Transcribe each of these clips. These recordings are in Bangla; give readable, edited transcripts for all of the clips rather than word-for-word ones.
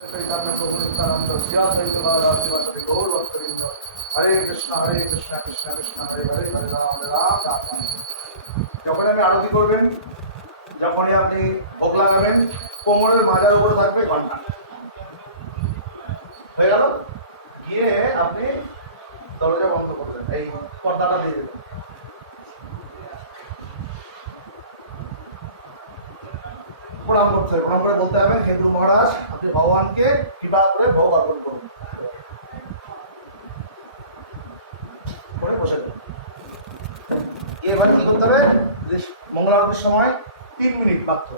चैतन्य प्रभु नित्यानंद श्री अद्वैत गदाधर गौर भक्तवृंद हरे कृष्ण कृष्ण कृष्ण हरे हरे हरे राम राम राम। যখন আপনি আরতি করবেন, যখনই আপনি ভোগ লাগাবেন, কোমরের মাজার উপরে থাকবে ঘন্টা। হয়ে গেল? গিয়ে আপনি দরজা বন্ধ করবেন, এই পর্দাটা দিয়ে দেবেন। প্রণাম করতে হবে, প্রণাম করে বলতে হবে, কেন্দ্র মহারাজ আপনি ভগবানকে কৃপা করে ভোগ অর্পণ করুন। করে বসে দেবেন। এবার কি করতে হবে? মঙ্গল আরতির সময় 3 মিনিট মাত্র।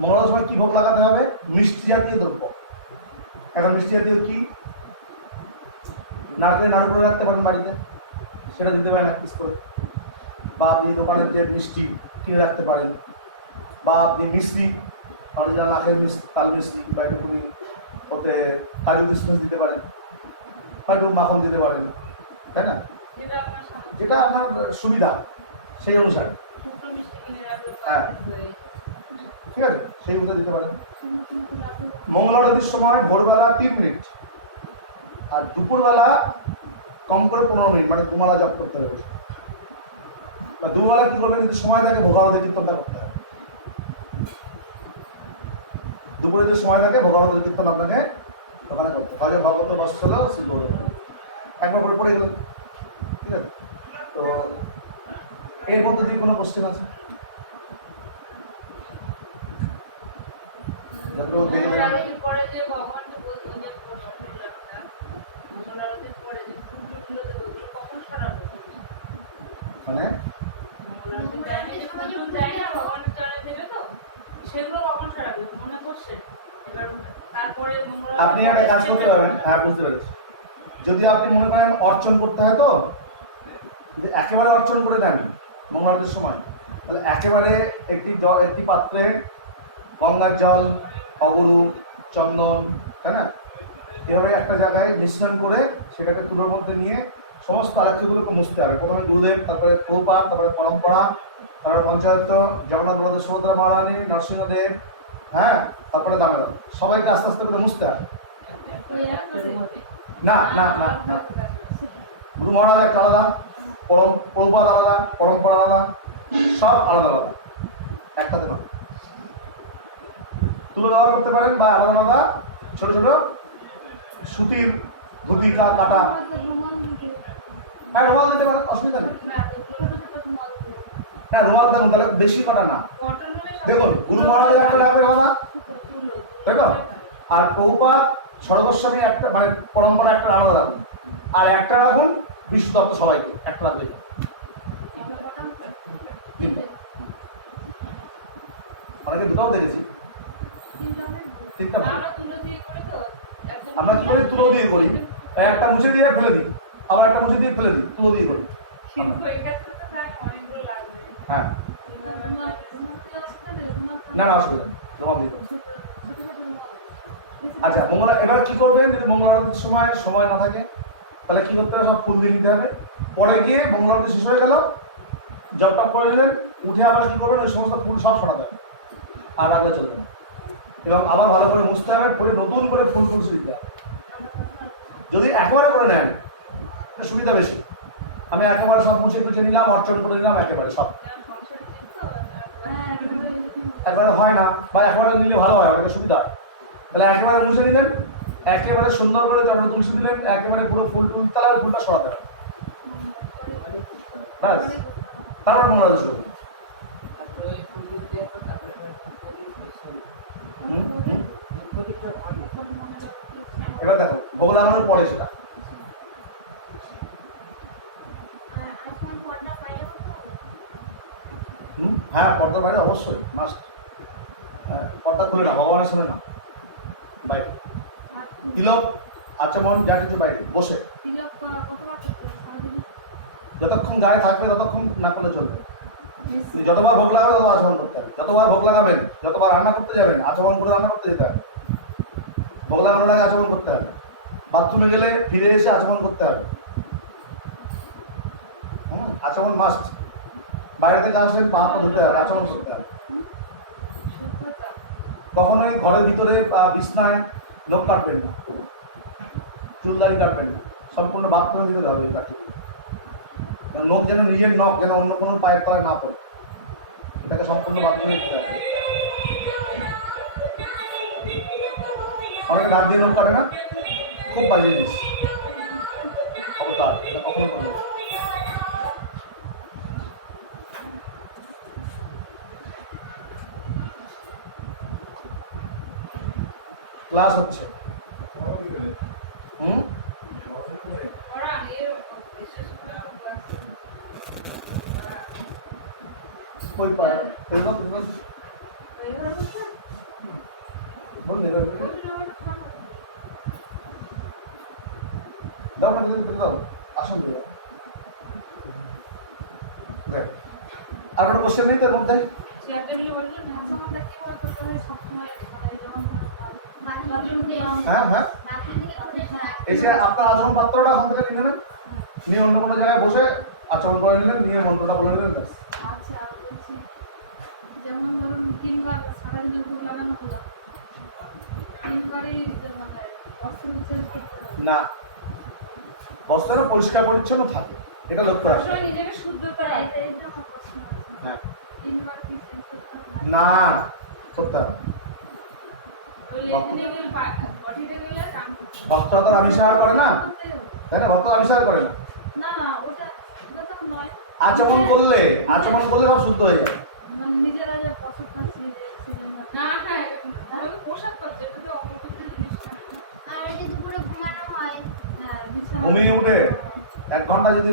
মঙ্গল আরতির সময় কি ভোগ লাগাতে হবে? মিষ্টি জাতীয় দ্রব্য। এখন মিষ্টি জাতীয় কি? নারকেলের নাড়ু করে রাখতে পারেন বাড়িতে, সেটা দিতে পারেন 1 পিস করে, বা আপনি দোকানের যে মিষ্টি কিনে রাখতে পারেন, বা আপনি মিষ্টি অরিজিনাল আখের মিষ্টি, তাল মিষ্টি, বা একটুখানি ওতে কাজু কিশমিশ দিতে পারেন, বা একটু মাখন দিতে পারেন, তাই না? যেটা আপনার সুবিধা সেই অনুসারে, হ্যাঁ ঠিক আছে, সেই অনুসারে দিতে পারেন। মঙ্গল আরতির সময় ভোরবেলা 3 মিনিট, আর দুপুরবেলা কম করে 15 মিনিট, মানে দুমালা জপ করতে হবে। বা দুবেলা কি করবেন? যদি সময় থাকে ভোগারতি কীর্তনটা করতে হবে। দুপুরে যদি সময় থাকে ভোগারতি কীর্তন আপনাকে দোকানে করতে হবে। ভগবত বৎসল শ্রী গৌর, একবার করে পড়ে গেল, ঠিক আছে? তো এর মধ্যে দিয়ে কোনো কোশ্চেন আছে? মানে আপনি একটা কাজ করতে পারবেন, হ্যাঁ বুঝতে পেরেছি। যদি আপনি মনে করেন অর্চন করতে হয়, তো একেবারে অর্চন করে দেন মঙ্গল আরতির সময়, তাহলে একেবারে একটি পাত্রে গঙ্গার জল, অগুরু, চন্দন, তাই না, এভাবে একটা জায়গায় মিশ্রণ করে সেটাকে তুলোর মধ্যে নিয়ে সমস্ত আলাক্ষগুলোকে মুছতে হবে। প্রথমে গুরুদেব, তারপরে প্রভুপাদ, তারপরে পরম্পরা, তারপরে পঞ্চায়েত, জগন্নাথ বলদেব, সুভদ্রা মহারানী, নরসিংহদেব, হ্যাঁ, তারপরে দামেরা, সবাইকে আস্তে আস্তে করে মুছতে হবে। না না না না, গুরু মহারাজ একটা আলাদা, প্রভুপাদ আলাদা, পরম্পরা আলাদা, সব আলাদা আলাদা, একটাতে না। তুলো ব্যবহার করতে পারেন, বা আলাদা আলাদা ছোট ছোট সুতির ধুতিকা কাটা, হ্যাঁ রুমাল দিতে পারেন, অসুবিধা নেই। হ্যাঁ রুমাল দেখুন, তাহলে বেশি কাটা না। দেখুন গুরু মহারাজের একটা লাগবে আলাদা, তাই তো, আর প্রভুপাদ সর্বস্বামী একটা, মানে পরম্পরা একটা আলাদা রাখুন, আর একটা রাখুন বিষ্ণু দত্ত, সবাইকে একটা রাখবেই। অনেকে দুটাও দেখেছি, তিনটা আমরা কি করি? তুলো দিয়ে করি, একটা মুছে দিয়ে ফেলে দিই, আবার একটা মুছে দিয়ে ফেলে দিই, তুলো দিয়ে করি। হ্যাঁ না না, অসুবিধা নেই, জবাব দিতে। আচ্ছা মঙ্গলা, এবার কি করবেন? যদি মঙ্গল আরতির সময় না থাকে, তাহলে কি করতে হবে? সব ফুল দিয়ে নিতে হবে। পরে গিয়ে মঙ্গল আরতি শেষ হয়ে গেল, জপটপ করে নিলেন, উঠে আবার কি করবেন? ওই সমস্ত ফুল সব সরাতে হবে, আর রাখলে চলবে না, এবং আবার ভালো করে মুছতে হবে, পরে নতুন করে ফুল তুলসী দিতে হবে। যদি একেবারে করে নেন সুবিধা বেশি। আমি একেবারে সব মুছে টুছে নিলাম, অর্চন করে নিলাম, একেবারে সব একবারে হয় না, বা একবারে নিলে ভালো হয়, অনেক সুবিধা হয়। তাহলে একেবারে মুছে নিলেন, একেবারে সুন্দর করে তারপরে তুলসী দিলেন, একেবারে পুরো ফুল টুল, তাহলে ফুলটা সরাতে হবে, ব্যাস, তারপর মঙ্গল আরতি শুরু। এবার দেখো ভোগ লাগানোর পরে সেটা, হ্যাঁ পর্দার বাইরে অবশ্যই মাস্ট, পর্দা খুলে না, ভগবানের সামনে না, বাইরে তিলক আচমন যা কিছু বাইরে বসে, যতক্ষণ গায়ে থাকবে ততক্ষণ না করলে চলবে। যতবার ভোগ লাগাবে ততবার আচমন করতে হবে, যতবার ভোগ লাগাবেন, যতবার রান্না করতে যাবেন আচমন করে রান্না করতে যেতে হবে, ভোগ লাগানোর আগে আচমন করতে হবে, বাথরুমে গেলে ফিরে এসে আচমন করতে হবে, আচমন মাস্ট। বাইরেতে যাওয়ার সময় পা ধুতে হবে, আচমন করতে হবে। কখনোই ঘরের ভিতরে বা বিছনায় নখ কাটবেন না, চুলদারি কাটবেন না, সম্পূর্ণ বাথরুমের ভিতরে হবে কাটবে। নখ যেন নিজের নখ যেন অন্য কোনো পায়ের তলায় না পড়ে, এটাকে সম্পূর্ণ বাথরুমে দিতে হবে। অনেকে দাঁত দিয়ে নখ কাটে না, খুব বাজে জিনিস, খবরদার এটা কখনো করবে না। ক্লাস হচ্ছে कोई पाया तेरे बोल मेरा दाओ ना दाओ आसन दे আর কোনো কোশ্চেন নেই তোর মধ্যে? হ্যাঁ হ্যাঁ, এসে আপনার আচরণ পাত্রটা ওখান থেকে নিয়ে নেবেন, নিয়ে অন্য কোনো জায়গায় বসে আচরণ করে নিলেন, নিয়ে মন্ত্রটা বলে নেবেন, ব্যাস। না, বস্ত্র পরিষ্কার পরিচ্ছন্ন থাকে, এটা লক্ষ্য রাখবেন। হ্যাঁ না করতে হবে, ভক্ত তো আবিষ্কার করে না, তাই না? ভক্ত আবিষ্কার করে না, আচমন করলে সব শুদ্ধ হয়ে যাবে। ঘুমিয়ে উঠে 1 ঘন্টা যদি